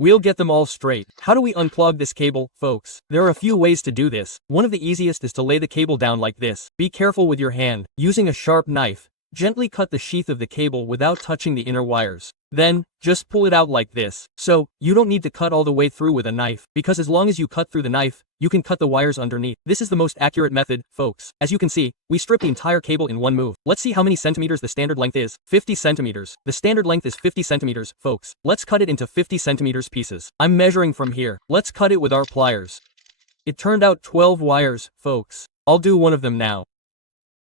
We'll get them all straight. How do we unplug this cable, folks? There are a few ways to do this. One of the easiest is to lay the cable down like this. Be careful with your hand. Using a sharp knife, gently cut the sheath of the cable without touching the inner wires. Then, just pull it out like this. So, you don't need to cut all the way through with a knife, because as long as you cut through the knife, you can cut the wires underneath. This is the most accurate method, folks. As you can see, we stripped the entire cable in one move. Let's see how many centimeters the standard length is. 50 centimeters. The standard length is 50 centimeters, folks. Let's cut it into 50 centimeters pieces. I'm measuring from here. Let's cut it with our pliers. It turned out 12 wires, folks. I'll do one of them now.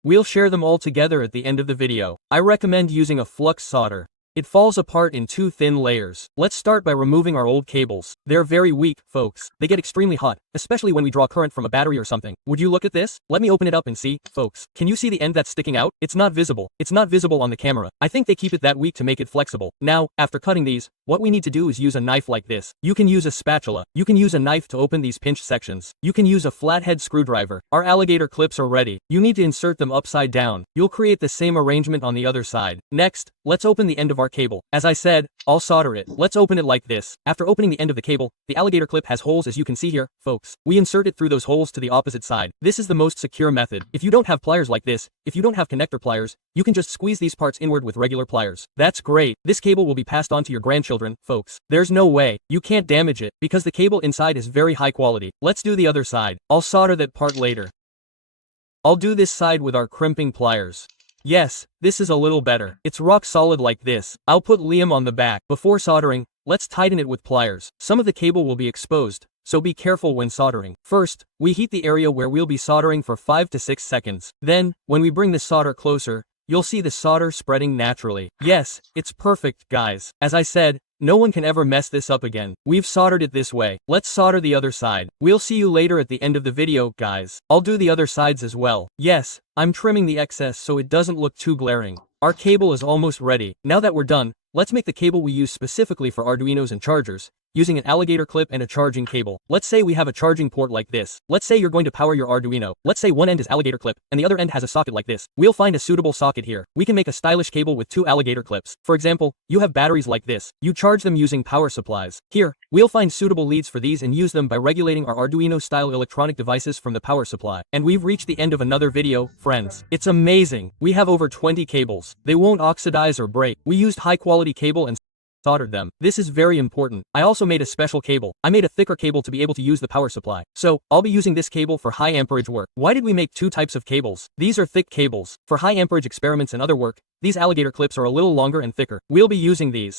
We'll share them all together at the end of the video. I recommend using a flux solder. It falls apart in 2 thin layers. Let's start by removing our old cables. They're very weak, folks. They get extremely hot, especially when we draw current from a battery or something. Would you look at this? Let me open it up and see, folks. Can you see the end that's sticking out? It's not visible. It's not visible on the camera. I think they keep it that weak to make it flexible. Now, after cutting these, what we need to do is use a knife like this. You can use a spatula. You can use a knife to open these pinched sections. You can use a flathead screwdriver. Our alligator clips are ready. You need to insert them upside down. You'll create the same arrangement on the other side. Next, let's open the end of our cable. As I said, I'll solder it. Let's open it like this. After opening the end of the cable, the alligator clip has holes as you can see here, folks. We insert it through those holes to the opposite side. This is the most secure method. If you don't have pliers like this, if you don't have connector pliers, you can just squeeze these parts inward with regular pliers. That's great. This cable will be passed on to your grandchildren, folks. There's no way. You can't damage it, because the cable inside is very high quality. Let's do the other side. I'll solder that part later. I'll do this side with our crimping pliers. Yes, this is a little better. It's rock solid like this. I'll put Liam on the back. Before soldering, let's tighten it with pliers. Some of the cable will be exposed, so be careful when soldering. First, we heat the area where we'll be soldering for 5 to 6 seconds. Then, when we bring the solder closer, you'll see the solder spreading naturally. Yes, it's perfect, guys. As I said, no one can ever mess this up again. We've soldered it this way. Let's solder the other side. We'll see you later at the end of the video, guys. I'll do the other sides as well. Yes, I'm trimming the excess so it doesn't look too glaring. Our cable is almost ready. Now that we're done, let's make the cable we use specifically for Arduinos and chargers, using an alligator clip and a charging cable. Let's say we have a charging port like this. Let's say you're going to power your Arduino. Let's say one end is alligator clip, and the other end has a socket like this. We'll find a suitable socket here. We can make a stylish cable with 2 alligator clips. For example, you have batteries like this. You charge them using power supplies. Here, we'll find suitable leads for these and use them by regulating our Arduino-style electronic devices from the power supply. And we've reached the end of another video, friends. It's amazing. We have over 20 cables. They won't oxidize or break. We used high-quality cable and soldered them. This is very important. I also made a special cable. I made a thicker cable to be able to use the power supply. So, I'll be using this cable for high amperage work. Why did we make 2 types of cables? These are thick cables. For high amperage experiments and other work, these alligator clips are a little longer and thicker. We'll be using these.